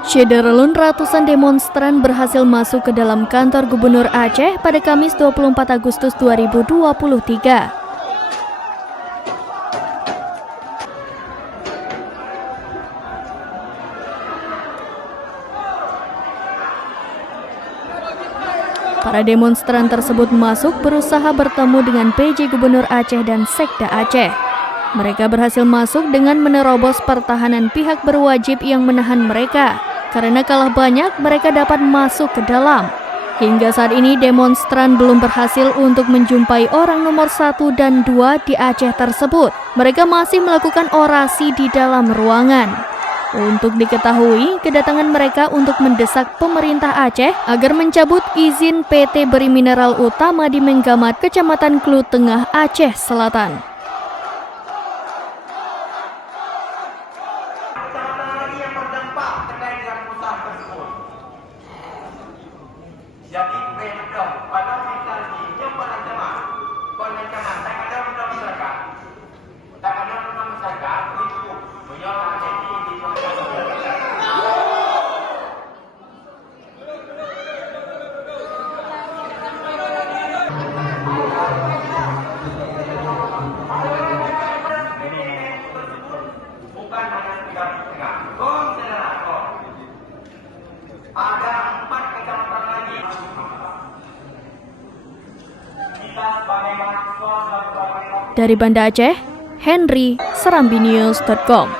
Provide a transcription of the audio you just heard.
Syederelun ratusan demonstran berhasil masuk ke dalam kantor Gubernur Aceh pada Kamis 24 Agustus 2023. Para demonstran tersebut masuk berusaha bertemu dengan PJ Gubernur Aceh dan Sekda Aceh. Mereka berhasil masuk dengan menerobos pertahanan pihak berwajib yang menahan mereka. Karena kalah banyak, mereka dapat masuk ke dalam. Hingga saat ini demonstran belum berhasil untuk menjumpai orang nomor 1 dan 2 di Aceh tersebut. Mereka masih melakukan orasi di dalam ruangan. Untuk diketahui, kedatangan mereka untuk mendesak pemerintah Aceh agar mencabut izin PT Beri Mineral Utama di Menggamat, Kecamatan Klut Tengah, Aceh Selatan. Jadi pada yang penancaman tak ada masyarakat, tak ada masyarakat itu menyalahkan bukan hanya 3 konsentrator. Ada 4 kecamatan lagi. Dari Banda Aceh, Henry, serambinews.com.